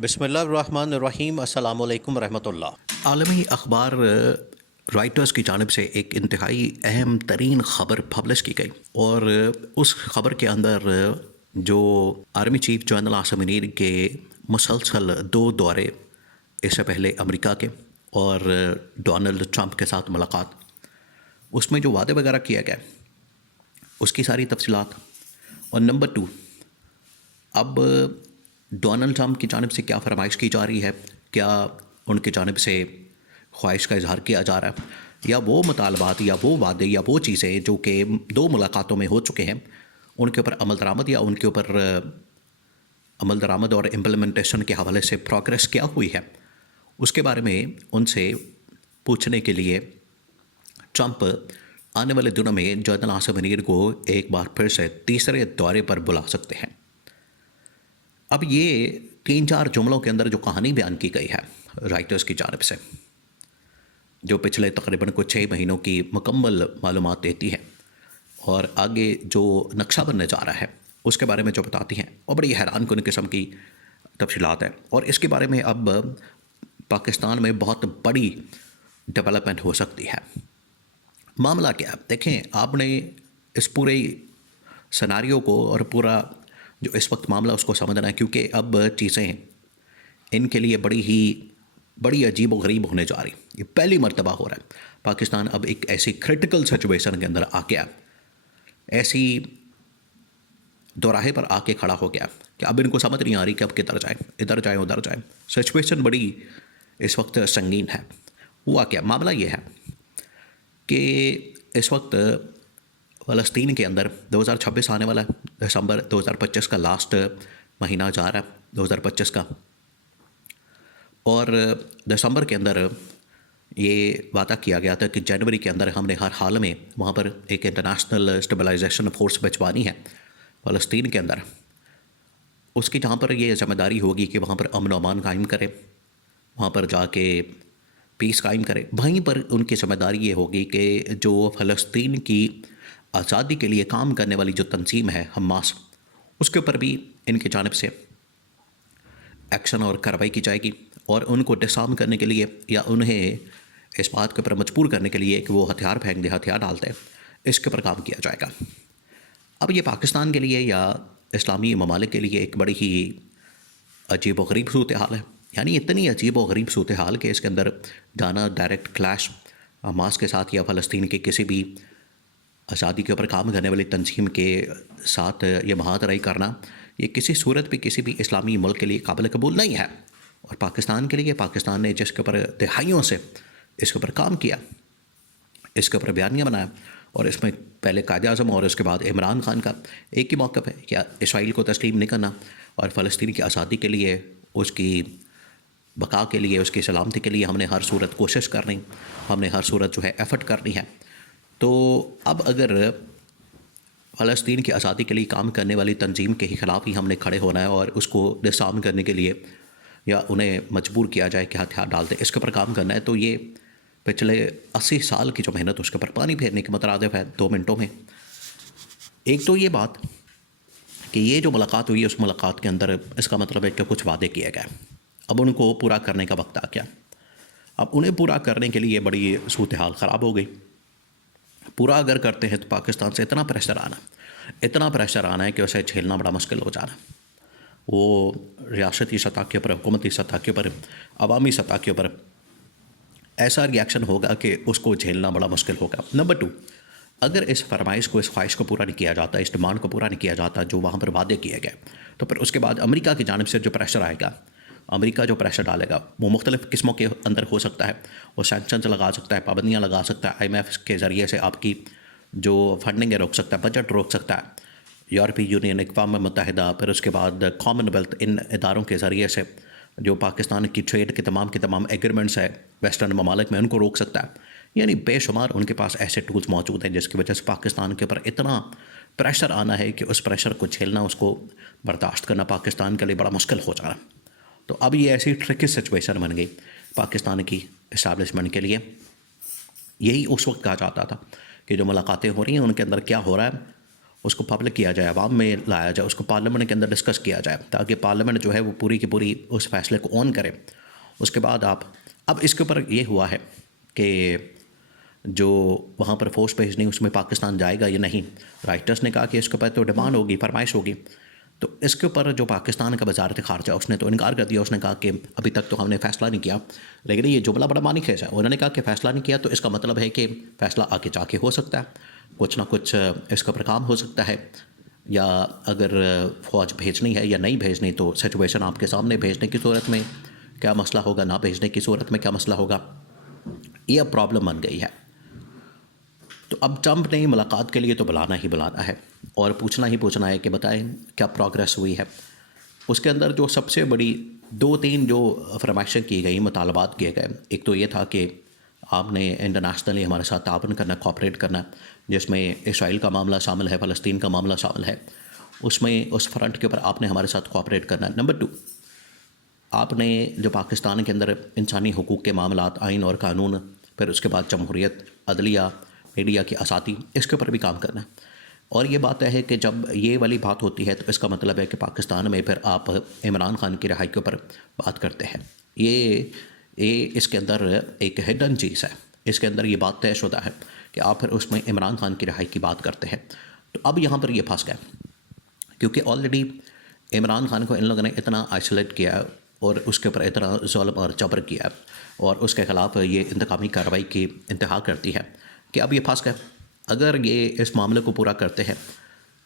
بسم اللہ الرحمن الرحیم، السلام علیکم ورحمۃ اللہ۔ عالمی اخبار رائٹرز کی جانب سے ایک انتہائی اہم ترین خبر پبلش کی گئی، اور اس خبر کے اندر جو army chief general Asim Munir کے مسلسل 2 دورے، اس سے پہلے امریکہ کے اور ڈونلڈ ٹرمپ کے ساتھ ملاقات، اس میں جو وعدے وغیرہ کیا گیا اس کی ساری تفصیلات، اور نمبر 2 اب ڈونلڈ ٹرمپ کی جانب سے کیا فرمائش کی جا رہی ہے، کیا ان کی جانب سے خواہش کا اظہار کیا جا رہا ہے، یا وہ مطالبات یا وہ وعدے یا وہ چیزیں جو کہ 2 ملاقاتوں میں ہو چکے ہیں ان کے اوپر عمل درآمد یا ان کے اوپر عمل درآمد اور امپلیمنٹیشن کے حوالے سے پروگریس کیا ہوئی ہے، اس کے بارے میں ان سے پوچھنے کے لیے ٹرمپ آنے والے دنوں میں جنرل عاصم منیر کو ایک بار پھر سے تیسرے دورے پر بلا سکتے ہیں۔ اب یہ 3-4 جملوں کے اندر جو کہانی بیان کی گئی ہے رائٹرز کی جانب سے، جو پچھلے تقریباً کچھ 6 مہینوں کی مکمل معلومات دیتی ہے اور آگے جو نقشہ بننے جا رہا ہے اس کے بارے میں جو بتاتی ہیں، اور بڑی حیران کن قسم کی تفصیلات ہیں، اور اس کے بارے میں اب پاکستان میں بہت بڑی ڈیولپمنٹ ہو سکتی ہے۔ معاملہ کیا ہے؟ دیکھیں، آپ نے اس پورے سیناریو کو اور پورا جو اس وقت معاملہ اس کو سمجھنا ہے، کیونکہ اب چیزیں ان کے لیے بڑی عجیب و غریب ہونے جا رہی۔ یہ پہلی مرتبہ ہو رہا ہے پاکستان اب ایک ایسی کرٹیکل سچویشن کے اندر آ گیا، ایسی دوراہے پر آ کے کھڑا ہو گیا کہ اب ان کو سمجھ نہیں آ رہی کہ اب کدھر جائیں، ادھر جائیں ادھر جائیں۔ سچویشن بڑی اس وقت سنگین ہے۔ ہوا کیا؟ معاملہ یہ ہے کہ اس وقت فلسطین کے اندر 2026 آنے والا ہے، دسمبر 2025 کا لاسٹ مہینہ جا رہا ہے 2025 کا، اور دسمبر کے اندر یہ وعدہ کیا گیا تھا کہ جنوری کے اندر ہم نے ہر حال میں وہاں پر ایک انٹرنیشنل اسٹیبلائزیشن فورس بھجوانی ہے فلسطین کے اندر، اس کی جہاں پر یہ ذمہ داری ہوگی کہ وہاں پر امن و امان قائم کرے، وہاں پر جا کے پیس قائم کرے۔ وہیں پر ان کی ذمہ داری یہ ہوگی کہ جو فلسطین کی آزادی کے لیے کام کرنے والی جو تنظیم ہے حماس، اس کے اوپر بھی ان کی جانب سے ایکشن اور کارروائی کی جائے گی، اور ان کو ڈسارم کرنے کے لیے یا انہیں اس بات کے اوپر مجبور کرنے کے لیے کہ وہ ہتھیار پھینک دے، ہتھیار ڈالتے ہیں، اس کے اوپر کام کیا جائے گا۔ اب یہ پاکستان کے لیے یا اسلامی ممالک کے لیے ایک بڑی ہی عجیب و غریب صورتحال ہے، یعنی اتنی عجیب و غریب صورتحال کہ اس کے اندر جانا ڈائریکٹ کلیش حماس کے ساتھ یا فلسطین کے کسی بھی آزادی کے اوپر کام کرنے والی تنظیم کے ساتھ یہ مہادرائی کرنا، یہ کسی صورت بھی کسی بھی اسلامی ملک کے لیے قابل قبول نہیں ہے۔ اور پاکستان کے لیے، پاکستان نے جس کے اوپر دہائیوں سے اس کے اوپر کام کیا، اس کے اوپر بیانیہ بنایا، اور اس میں پہلے قائد اعظم اور اس کے بعد عمران خان کا ایک ہی موقف ہے کہ اسرائیل کو تسلیم نہیں کرنا، اور فلسطین کی آزادی کے لیے، اس کی بقا کے لیے، اس کی سلامتی کے لیے ہم نے ہر صورت کوشش کرنی، ہم نے ہر صورت جو ہے ایفرٹ کرنی ہے۔ تو اب اگر فلسطین کی آزادی کے لیے کام کرنے والی تنظیم کے ہی خلاف ہی ہم نے کھڑے ہونا ہے اور اس کو ڈسارم کرنے کے لیے یا انہیں مجبور کیا جائے کہ ہتھیار ڈال دیں، اس کے اوپر کام کرنا ہے، تو یہ پچھلے 80 سال کی جو محنت اس کے اوپر پانی پھیرنے کے مترادف ہے 2 منٹوں میں۔ ایک تو یہ بات کہ یہ جو ملاقات ہوئی اس ملاقات کے اندر اس کا مطلب ہے کہ کچھ وعدے کیے گئے، اب ان کو پورا کرنے کا وقت آ گیا۔ اب انہیں پورا کرنے کے لیے بڑی صورتحال خراب ہو گئی۔ پورا اگر کرتے ہیں تو پاکستان سے اتنا پریشر آنا ہے کہ اسے جھیلنا بڑا مشکل ہو جانا، وہ ریاستی سطح کے اوپر، حکومتی سطح کے اوپر، عوامی سطح کے اوپر ایسا ریاکشن ہوگا کہ اس کو جھیلنا بڑا مشکل ہوگا۔ نمبر 2، اگر اس فرمائش کو، اس خواہش کو پورا نہیں کیا جاتا، اس ڈیمانڈ کو پورا نہیں کیا جاتا جو وہاں پر وعدے کیے گئے، تو پھر اس کے بعد امریکہ کی جانب سے جو پریشر آئے گا، امریکہ جو پریشر ڈالے گا وہ مختلف قسموں کے اندر ہو سکتا ہے۔ وہ سینکشنز لگا سکتا ہے، پابندیاں لگا سکتا ہے، IMF کے ذریعے سے آپ کی جو فنڈنگ ہے روک سکتا ہے، بجٹ روک سکتا ہے، یورپی یونین، اقوام متحدہ، پھر اس کے بعد کامن ویلتھ، ان اداروں کے ذریعے سے جو پاکستان کی ٹریڈ کے تمام ایگریمنٹس ہیں ویسٹرن ممالک میں، ان کو روک سکتا ہے۔ یعنی بے شمار ان کے پاس ایسے ٹولز موجود ہیں جس کی وجہ سے پاکستان کے اوپر اتنا پریشر آنا ہے کہ اس پریشر کو جھیلنا، اس کو برداشت کرنا پاکستان کے لیے بڑا مشکل ہو جانا۔ تو اب یہ ایسی ٹرکی سچویشن بن گئی پاکستان کی اسٹیبلشمنٹ کے لیے۔ یہی اس وقت کہا جاتا تھا کہ جو ملاقاتیں ہو رہی ہیں ان کے اندر کیا ہو رہا ہے، اس کو پبلک کیا جائے، عوام میں لایا جائے، اس کو پارلیمنٹ کے اندر ڈسکس کیا جائے تاکہ پارلیمنٹ جو ہے وہ پوری کی پوری اس فیصلے کو اون کرے. اس کے بعد اب اس کے اوپر یہ ہوا ہے کہ جو وہاں پر فورس بھیجنی اس میں پاکستان جائے گا یا نہیں. رائٹرز نے کہا کہ اس کے اوپر تو ڈیمانڈ ہوگی، فرمائش ہوگی. تو اس کے اوپر جو پاکستان کا وزارت خارجہ اس نے تو انکار کر دیا. اس نے کہا کہ ابھی تک تو ہم نے فیصلہ نہیں کیا. لیکن یہ جملہ بڑا معنی خیز ہے. انہوں نے کہا کہ فیصلہ نہیں کیا تو اس کا مطلب ہے کہ فیصلہ آگے جا کے ہو سکتا ہے، کچھ نہ کچھ اس کے اوپر کام ہو سکتا ہے، یا اگر فوج بھیجنی ہے یا نہیں بھیجنی تو سچویشن آپ کے سامنے، بھیجنے کی صورت میں کیا مسئلہ ہوگا، نہ بھیجنے کی صورت میں کیا مسئلہ ہوگا. یہ اب پرابلم بن گئی ہے. تو اب ٹرمپ نے ملاقات کے لیے تو بلانا ہی بلانا ہے اور پوچھنا ہے کہ بتائیں کیا پروگریس ہوئی ہے. اس کے اندر جو سب سے بڑی 2-3 جو فرمائشیں کی گئیں، مطالبات کیے گئے، ایک تو یہ تھا کہ آپ نے انٹرنیشنلی ہمارے ساتھ تعاون کرنا، کوآپریٹ کرنا، جس میں اسرائیل کا معاملہ شامل ہے، فلسطین کا معاملہ شامل ہے. اس میں اس فرنٹ کے اوپر آپ نے ہمارے ساتھ کوآپریٹ کرنا. نمبر 2، آپ نے جو پاکستان کے اندر انسانی حقوق کے معاملات، آئین اور قانون، پھر اس کے بعد جمہوریت، عدلیہ، میڈیا کی آزادی، اس کے اوپر بھی کام کرنا ہے. اور یہ بات ہے کہ جب یہ والی بات ہوتی ہے تو اس کا مطلب ہے کہ پاکستان میں پھر آپ عمران خان کی رہائی کے اوپر بات کرتے ہیں. یہ اس کے اندر ایک ہڈن چیز ہے. اس کے اندر یہ بات طے شدہ ہے کہ آپ پھر اس میں عمران خان کی رہائی کی بات کرتے ہیں. تو اب یہاں پر یہ پھنس گئے کیونکہ آلریڈی عمران خان کو ان لوگوں نے اتنا آئسولیٹ کیا اور اس کے اوپر اتنا ظلم اور جبر کیا اور اس کے خلاف یہ انتقامی کارروائی کی انتہا کرتی ہے کہ اب یہ پھنس گئے. اگر یہ اس معاملے کو پورا کرتے ہیں،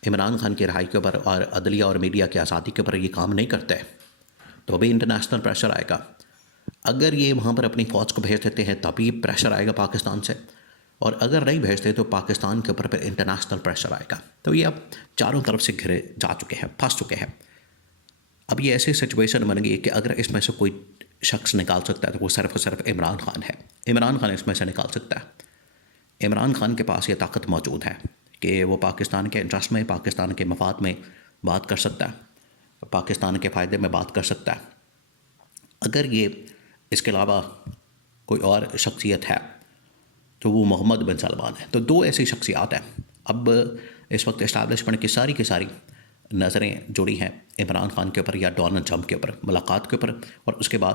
عمران خان کی رہائی کے اوپر اور عدلیہ اور میڈیا کی آزادی کے اوپر یہ کام نہیں کرتے تو ابھی انٹرنیشنل پریشر آئے گا. اگر یہ وہاں پر اپنی فوج کو بھیج دیتے ہیں تبھی پریشر آئے گا پاکستان سے، اور اگر نہیں بھیجتے تو پاکستان کے اوپر پھر انٹرنیشنل پریشر آئے گا. تو یہ اب چاروں طرف سے گھرے جا چکے ہیں، پھنس چکے ہیں. اب یہ ایسی سچویشن بن گئی کہ اگر اس میں سے کوئی شخص نکال سکتا ہے تو وہ صرف اور صرف عمران خان ہے. عمران خان اس میں سے نکال سکتا ہے. عمران خان کے پاس یہ طاقت موجود ہے کہ وہ پاکستان کے انٹرسٹ میں، پاکستان کے مفاد میں بات کر سکتا ہے، پاکستان کے فائدے میں بات کر سکتا ہے. اگر یہ اس کے علاوہ کوئی اور شخصیت ہے تو وہ محمد بن سلمان ہے. تو 2 ایسی شخصیات ہیں. اب اس وقت اسٹیبلشمنٹ کی ساری نظریں جڑی ہیں عمران خان کے اوپر یا ڈونلڈ ٹرمپ کے اوپر، ملاقات کے اوپر، اور اس کے بعد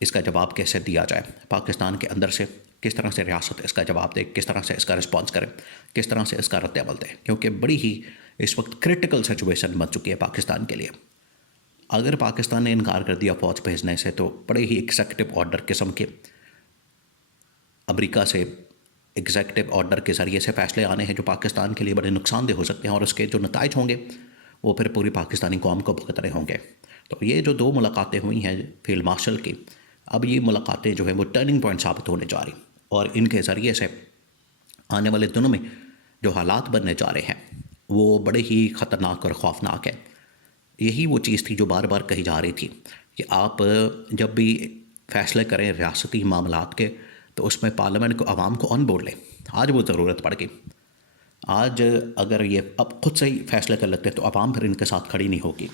اس کا جواب کیسے دیا جائے. پاکستان کے اندر سے کس طرح سے ریاست اس کا جواب دے، کس طرح سے اس کا رسپانس کرے، کس طرح سے اس کا رد عمل دے، کیونکہ بڑی ہی اس وقت کرٹیکل سچویشن بن چکی ہے پاکستان کے لیے. اگر پاکستان نے انکار کر دیا فوج بھیجنے سے تو بڑے ہی ایگزیکٹو آرڈر قسم کے امریکہ سے ایگزیکٹو آرڈر کے ذریعے سے فیصلے آنے ہیں جو پاکستان کے لیے بڑے نقصان دہ ہو سکتے ہیں، اور اس کے جو نتائج ہوں گے وہ پھر پوری پاکستانی قوم کو بھگتنے ہوں گے. تو یہ جو 2 ملاقاتیں ہوئی ہیں فیلڈ مارشل کی، اب یہ ملاقاتیں جو ہیں وہ ٹرننگ پوائنٹ ثابت ہونے جا رہی، اور ان کے ذریعے سے آنے والے دنوں میں جو حالات بننے جا رہے ہیں وہ بڑے ہی خطرناک اور خوفناک ہیں. یہی وہ چیز تھی جو بار بار کہی جا رہی تھی کہ آپ جب بھی فیصلے کریں ریاستی معاملات کے تو اس میں پارلیمنٹ کو، عوام کو آن بورڈ لیں. آج وہ ضرورت پڑ گئی. آج اگر یہ اب خود سے ہی فیصلے کر لیتے تو عوام پھر ان کے ساتھ کھڑی نہیں ہوگی.